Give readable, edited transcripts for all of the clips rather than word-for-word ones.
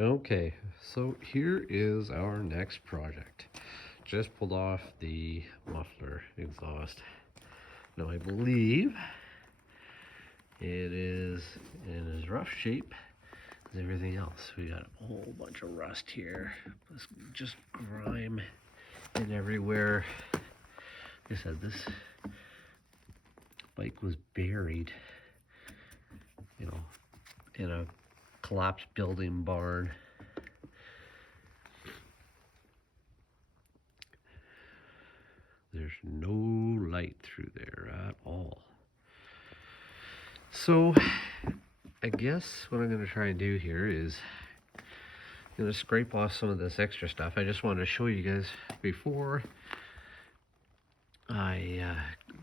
Okay, so here is our next project. Just pulled off the muffler exhaust. Now I believe it is in as rough shape as everything else. We got a whole bunch of rust here. Just grime and everywhere. Like I said, this bike was buried, in a collapsed building barn. There's no light through there at all. So I guess what I'm going to try and do here is I'm going to scrape off some of this extra stuff. I just wanted to show you guys before I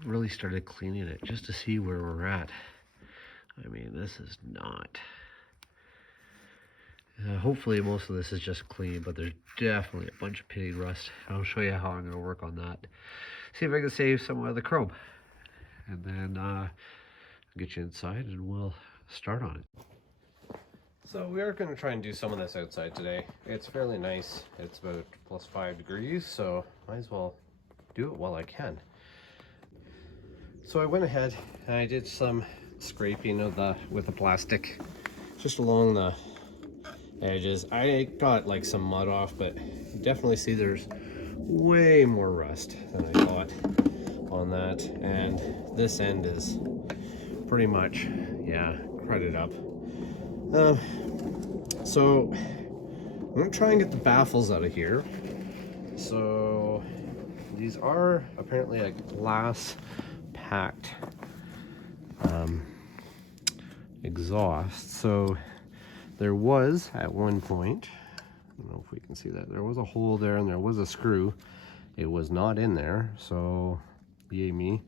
really started cleaning it, just to see where we're at. I mean, this is not... hopefully most of this is just clean, but there's definitely a bunch of pitted rust. I'll show you how I'm going to work on that. See if I can save some of the chrome. And then I'll get you inside and we'll start on it. So we are going to try and do some of this outside today. It's fairly nice. It's about +5 degrees, so might as well do it while I can. So I went ahead and I did some scraping of with the plastic just along the edges. I got like some mud off, but you definitely see there's way more rust than I thought on that, and this end is pretty much, yeah, crudted up. So I'm gonna try and get the baffles out of here. So these are apparently a glass packed exhaust. So there was at one point, I don't know if we can see that, there was a hole there and there was a screw. It was not in there, so yay me.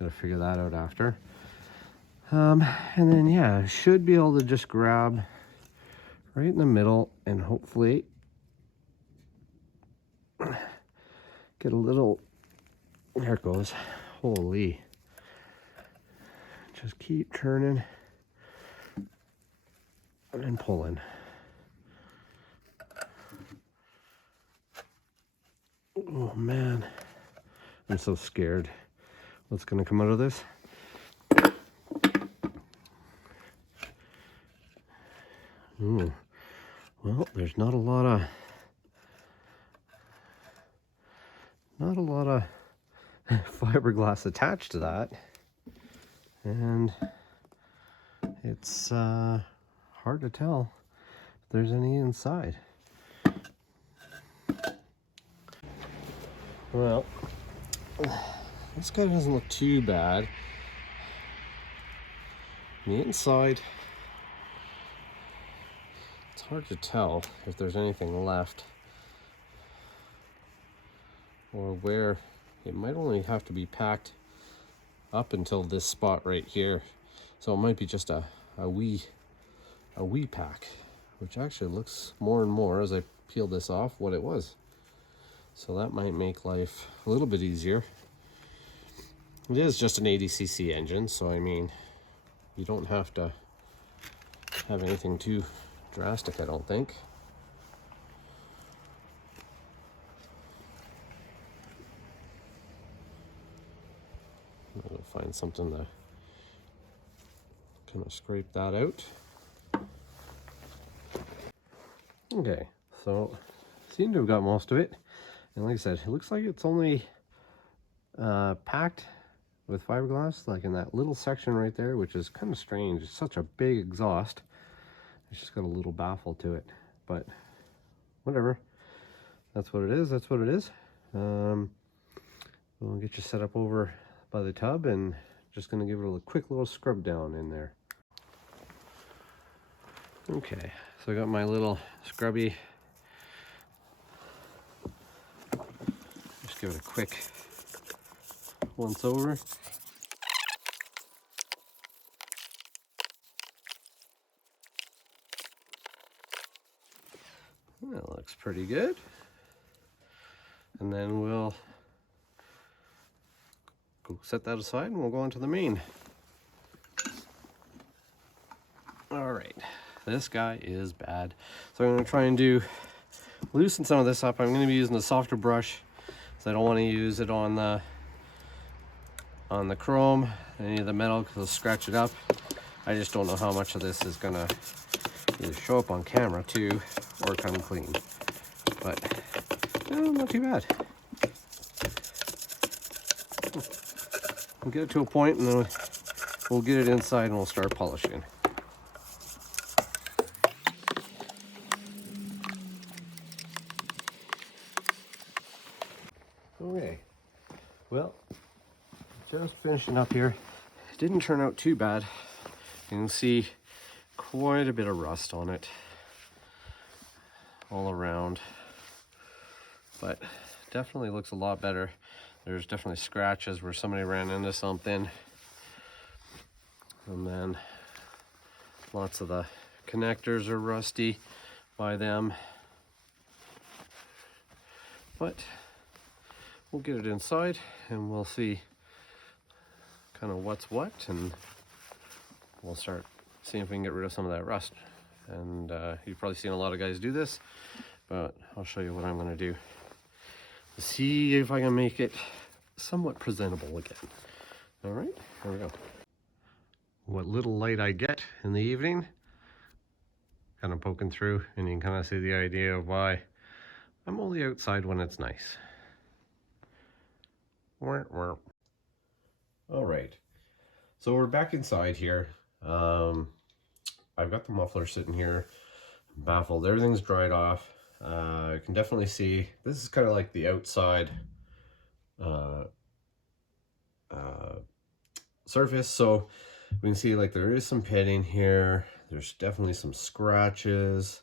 Gotta figure that out after. And then yeah, should be able to just grab right in the middle and hopefully get a little, there it goes. Holy. Just keep turning and pulling. Oh man, I'm so scared. What's gonna come out of this? Ooh. Well, there's not a lot of fiberglass attached to that, and it's hard to tell if there's any inside. Well, this guy doesn't look too bad. On the inside, it's hard to tell if there's anything left or where. It might only have to be packed up until this spot right here, so it might be just a wee pack, which actually looks more and more as I peel this off what it was. So that might make life a little bit easier. It is just an 80cc engine, so I mean, you don't have to have anything too drastic, I don't think. I'm gonna find something to kind of scrape that out. Okay, so seem to have got most of it. And like I said, it looks like it's only packed with fiberglass, like in that little section right there, which is kind of strange. It's such a big exhaust. It's just got a little baffle to it, but whatever. That's what it is. That's what it is. We'll get you set up over by the tub and just gonna give it a quick little scrub down in there. Okay, so I got my little scrubby. Just give it a quick once over. That looks pretty good. And then we'll go set that aside and we'll go on to the main. All right, this guy is bad. So I'm going to try and loosen some of this up. I'm going to be using a softer brush, so I don't want to use it on the chrome, any of the metal, because it'll scratch it up. I just don't know how much of this is going to either show up on camera too or come clean. But not too bad. We'll get it to a point and then we'll get it inside and we'll start polishing. Okay, well, just finishing up here. It didn't turn out too bad. You can see quite a bit of rust on it all around, but definitely looks a lot better. There's definitely scratches where somebody ran into something, and then lots of the connectors are rusty by them, but we'll get it inside and we'll see kind of what's what, and we'll start seeing if we can get rid of some of that rust. And you've probably seen a lot of guys do this, but I'll show you what I'm going to do to see if I can make it somewhat presentable again. All right, here we go. What little light I get in the evening, kind of poking through, and you can kind of see the idea of why I'm only outside when it's nice. All right, so we're back inside here. I've got the muffler sitting here, baffled. Everything's dried off. You can definitely see this is kind of like the outside surface, so we can see like there is some pitting here. There's definitely some scratches,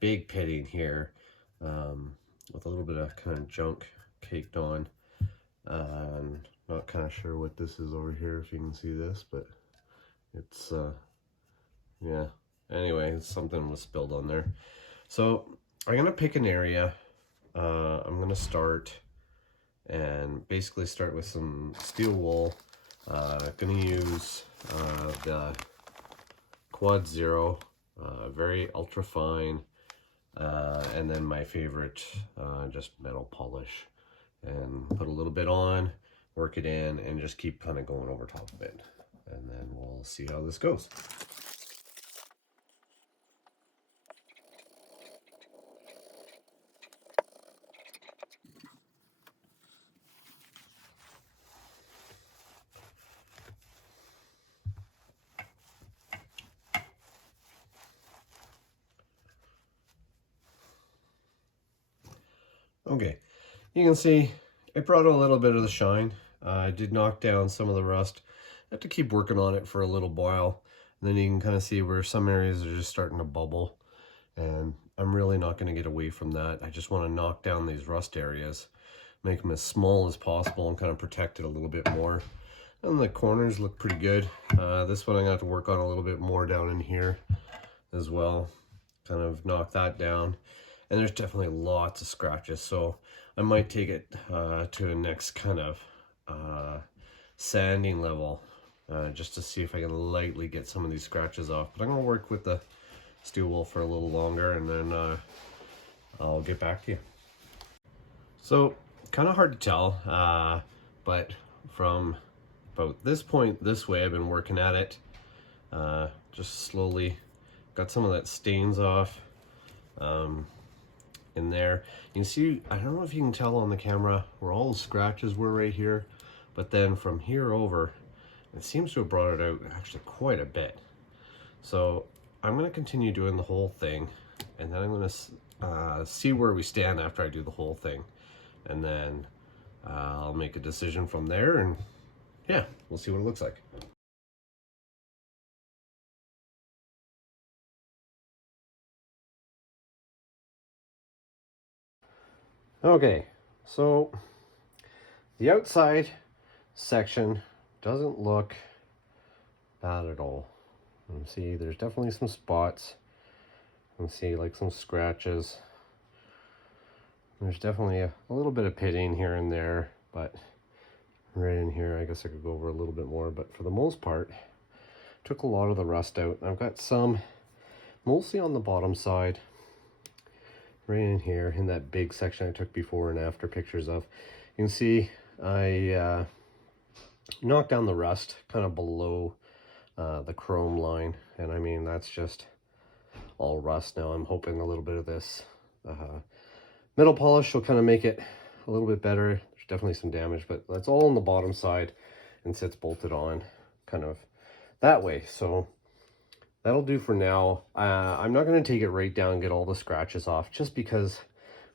big pitting here, with a little bit of kind of junk caked on. And not kind of sure what this is over here, if you can see this, but it's yeah, anyway, something was spilled on there. So I'm gonna pick an area. I'm gonna start and basically start with some steel wool. Gonna use the Quad Zero, very ultra fine, and then my favorite, just metal polish, and put a little bit on, work it in, and just keep kind of going over top of it, and then we'll see how this goes. Okay, you can see it brought a little bit of the shine. I did knock down some of the rust. I have to keep working on it for a little while. And then you can kind of see where some areas are just starting to bubble. And I'm really not going to get away from that. I just want to knock down these rust areas, make them as small as possible, and kind of protect it a little bit more. And the corners look pretty good. This one I'm going to have to work on a little bit more down in here as well. Kind of knock that down. And there's definitely lots of scratches, so I might take it to a next kind of sanding level, just to see if I can lightly get some of these scratches off. But I'm going to work with the steel wool for a little longer, and then I'll get back to you. So kind of hard to tell, but from about this point this way, I've been working at it, just slowly got some of that stains off. In there, you can see, I don't know if you can tell on the camera where all the scratches were right here, but then from here over, it seems to have brought it out actually quite a bit. So I'm going to continue doing the whole thing, and then I'm going to see where we stand after I do the whole thing, and then I'll make a decision from there, and yeah, we'll see what it looks like. Okay, so the outside section doesn't look bad at all. You can see there's definitely some spots. You can see like some scratches. There's definitely a little bit of pitting here and there, but right in here, I guess I could go over a little bit more, but for the most part, took a lot of the rust out. I've got some mostly on the bottom side, right in here, in that big section I took before and after pictures of. You can see I knocked down the rust kind of below the chrome line, and I mean, that's just all rust now. I'm hoping a little bit of this metal polish will kind of make it a little bit better. There's definitely some damage, but that's all on the bottom side and sits bolted on kind of that way. So that'll do for now. I'm not going to take it right down and get all the scratches off, just because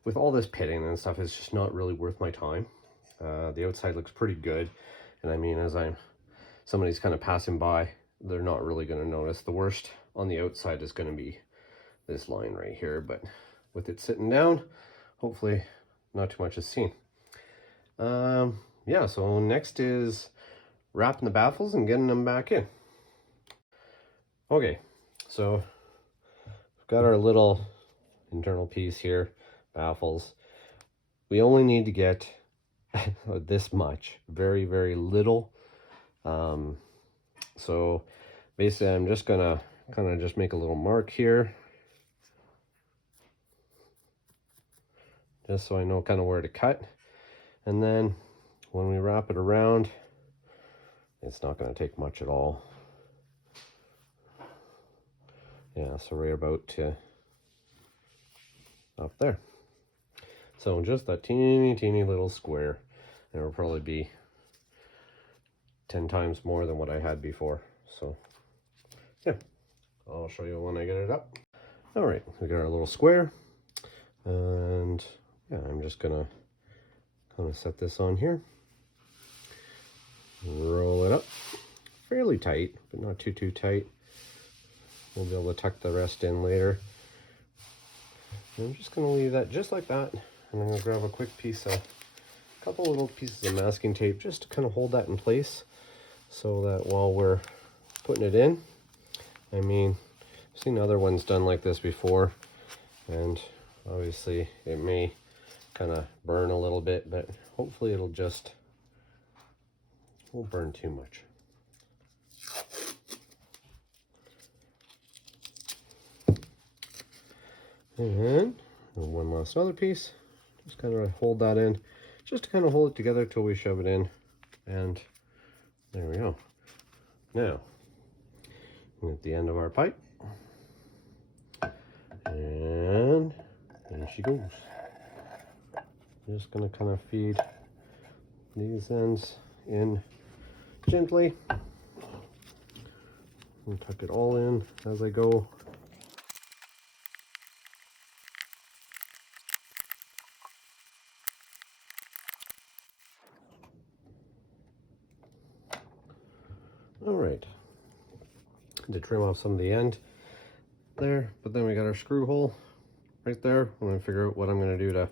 with all this pitting and stuff, it's just not really worth my time. The outside looks pretty good, and I mean, as somebody's kind of passing by, they're not really going to notice. The worst on the outside is going to be this line right here, but with it sitting down, hopefully not too much is seen. Yeah, so next is wrapping the baffles and getting them back in. Okay, so we've got our little internal piece here, baffles. We only need to get this much, very, very little. So basically I'm just gonna kind of just make a little mark here, just so I know kind of where to cut. And then when we wrap it around, it's not going to take much at all. Yeah, so right about to up there. So just that teeny little square. It will probably be 10 times more than what I had before. So yeah, I'll show you when I get it up. All right, we got our little square, and yeah, I'm just gonna kind of set this on here, roll it up fairly tight, but not too tight. We'll be able to tuck the rest in later. And I'm just going to leave that just like that, and I'm going to grab a quick piece of, a couple little pieces of masking tape just to kind of hold that in place, so that while we're putting it in, I mean, I've seen other ones done like this before, and obviously it may kind of burn a little bit, but hopefully it'll just won't burn too much. And one last other piece, just kind of hold that in, just to kind of hold it together till we shove it in, and there we go. Now at the end of our pipe, and there she goes. Just gonna kind of feed these ends in gently and tuck it all in as I go. All right, to trim off some of the end there, but then we got our screw hole right there. I'm gonna figure out what I'm gonna do to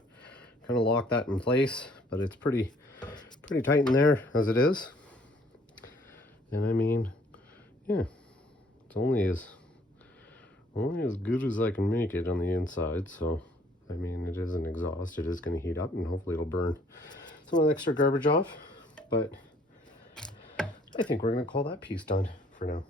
kind of lock that in place, but it's pretty tight in there as it is. And I mean, yeah, it's only as good as I can make it on the inside. So I mean, it is an exhaust, it is going to heat up, and hopefully it'll burn some of the extra garbage off. But I think we're going to call that piece done for now.